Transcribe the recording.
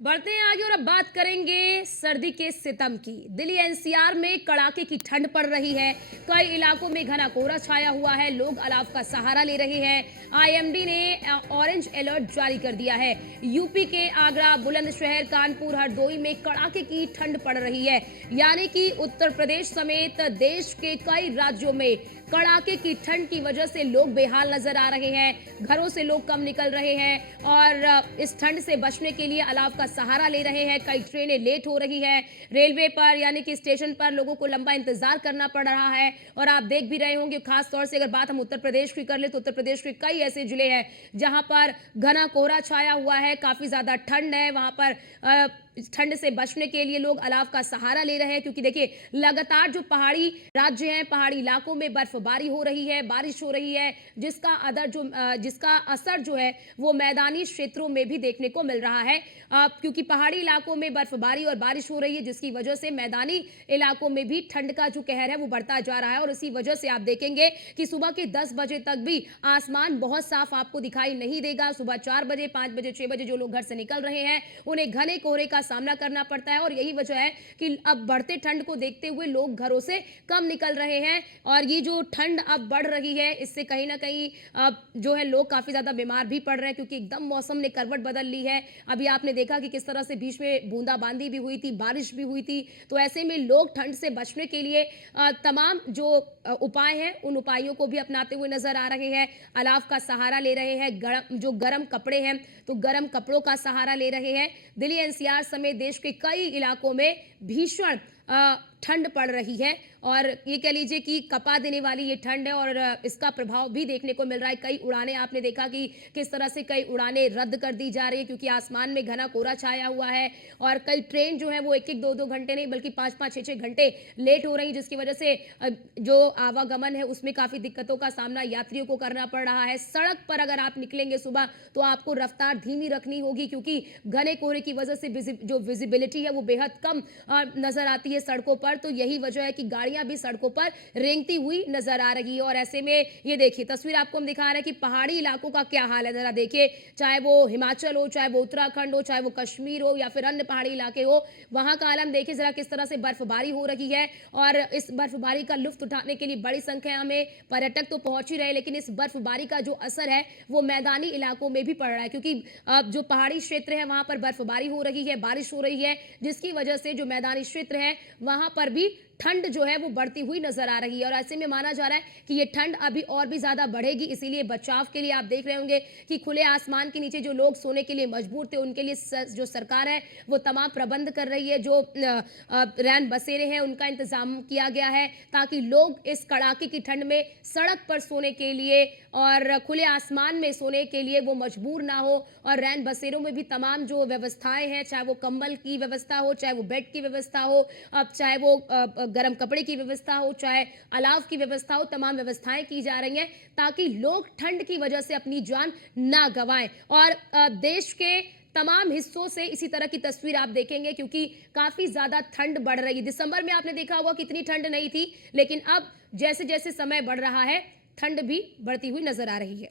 बढ़ते हैं आगे और अब बात करेंगे सर्दी के सितम की। दिल्ली एनसीआर में कड़ाके की ठंड पड़ रही है। कई इलाकों में घना कोहरा छाया हुआ है। लोग अलाव का सहारा ले रहे हैं। आईएमडी ने ऑरेंज अलर्ट जारी कर दिया है। यूपी के आगरा, बुलंदशहर, कानपुर, हरदोई में कड़ाके की ठंड पड़ रही है। यानी कि उत्तर प्रदेश समेत देश के कई राज्यों में कड़ाके की ठंड की वजह से लोग बेहाल नजर आ रहे हैं। घरों से लोग कम निकल रहे हैं और इस ठंड से बचने के लिए अलाव का सहारा ले रहे हैं। कई ट्रेनें लेट हो रही है। रेलवे पर यानी कि स्टेशन पर लोगों को लंबा इंतजार करना पड़ रहा है। और आप देख भी रहे होंगे, खास तौर से अगर बात हम उत्तर प्रदेश की कर ले तो उत्तर प्रदेश के कई ऐसे जिले हैं जहां पर घना कोहरा छाया हुआ है। काफी ज्यादा ठंड है। वहां पर इस ठंड से बचने के लिए लोग अलाव का सहारा ले रहे हैं, क्योंकि देखिए लगातार जो पहाड़ी राज्य हैं, पहाड़ी इलाकों में बर्फबारी हो रही है, बारिश हो रही है, जिसका असर जो है वो मैदानी क्षेत्रों में भी देखने को मिल रहा है। क्योंकि पहाड़ी इलाकों में बर्फबारी और बारिश हो रही है, जिसकी वजह से मैदानी इलाकों में भी ठंड का जो कहर है वो बढ़ता जा रहा है। और इसी वजह से आप देखेंगे कि सुबह के 10 बजे तक भी आसमान बहुत साफ आपको दिखाई नहीं देगा। सुबह 4 बजे, 5 बजे, 6 बजे जो लोग घर से निकल रहे हैं उन्हें घने कोहरे का सामना करना पड़ता है। और यही वजह है कि अब बढ़ते ठंड को देखते हुए लोग घरों से कम निकल रहे हैं। और ये जो ठंड अब बढ़ रही है, इससे कहीं ना कहीं जो है लोग काफी ज्यादा बीमार भी पड़ रहे हैं, क्योंकि एकदम मौसम ने करवट बदल ली है। अभी आपने देखा कि किस तरह से बीच में बूंदाबांदी भी हुई थी, बारिश भी हुई थी। तो ऐसे में लोग ठंड से बचने के लिए तमाम जो उपाय हैं उन उपायों को भी अपनाते हुए नजर आ रहे हैं। अलाव का सहारा ले रहे हैं। गर्म कपड़े हैं तो गर्म कपड़ों का सहारा ले रहे हैं। दिल्ली एनसीआर समेत देश के कई इलाकों में भीषण ठंड पड़ रही है। और ये कह लीजिए कि कपा देने वाली ये ठंड है और इसका प्रभाव भी देखने को मिल रहा है। कई उड़ानें आपने देखा कि किस तरह से कई उड़ानें रद्द कर दी जा रही है, क्योंकि आसमान में घना कोहरा छाया हुआ है। और कई ट्रेन जो है वो एक एक दो दो घंटे नहीं बल्कि 5-5, 6-6 घंटे लेट हो रही, जिसकी वजह से जो आवागमन है उसमें काफी दिक्कतों का सामना यात्रियों को करना पड़ रहा है। सड़क पर अगर आप निकलेंगे सुबह तो आपको रफ्तार धीमी रखनी होगी, क्योंकि घने कोहरे की वजह से जो विजिबिलिटी है वो बेहद कम नजर आती है सड़कों पर। तो यही वजह है कि गाड़ियां भी सड़कों पर रेंगती हुई नजर आ रही है। और ऐसे में ये देखिए तस्वीर आपको हम दिखा रहे हैं कि पहाड़ी इलाकों का क्या हाल है। जरा देखिए, चाहे वो हिमाचल हो, चाहे वो उत्तराखंड हो, चाहे वो कश्मीर हो या फिर अन्य पहाड़ी इलाके हो, वहां का आलम देखिए जरा किस तरह से बर्फबारी हो रही है। और इस बर्फबारी का लुत्फ उठाने के लिए बड़ी संख्या में पर्यटक तो पहुंच ही रहे, लेकिन इस बर्फबारी का जो असर है वो मैदानी इलाकों में भी पड़ रहा है, क्योंकि जो पहाड़ी क्षेत्र है वहां पर बर्फबारी हो रही है, बारिश हो रही है, जिसकी वजह से जो मैदानी क्षेत्र है वहां पर भी ठंड जो है वो बढ़ती हुई नजर आ रही है। और ऐसे में माना जा रहा है कि ये ठंड अभी और भी ज्यादा बढ़ेगी। इसीलिए बचाव के लिए आप देख रहे होंगे कि खुले आसमान के नीचे जो लोग सोने के लिए मजबूर थे उनके लिए जो सरकार है वो तमाम प्रबंध कर रही है। जो रैन बसेरे हैं उनका इंतजाम किया गया है, ताकि लोग इस कड़ाके की ठंड में सड़क पर सोने के लिए और खुले आसमान में सोने के लिए वो मजबूर ना हो। और रैन बसेरों में भी तमाम जो व्यवस्थाएं हैं, चाहे वो कंबल की व्यवस्था हो, चाहे वो बेड की व्यवस्था हो, अब चाहे वो गर्म कपड़े की व्यवस्था हो, चाहे अलाव की व्यवस्था हो, तमाम व्यवस्थाएं की जा रही हैं ताकि लोग ठंड की वजह से अपनी जान ना गंवाएं। और देश के तमाम हिस्सों से इसी तरह की तस्वीर आप देखेंगे, क्योंकि काफी ज्यादा ठंड बढ़ रही है। दिसंबर में आपने देखा होगा कितनी ठंड नहीं थी, लेकिन अब जैसे जैसे समय बढ़ रहा है ठंड भी बढ़ती हुई नजर आ रही है।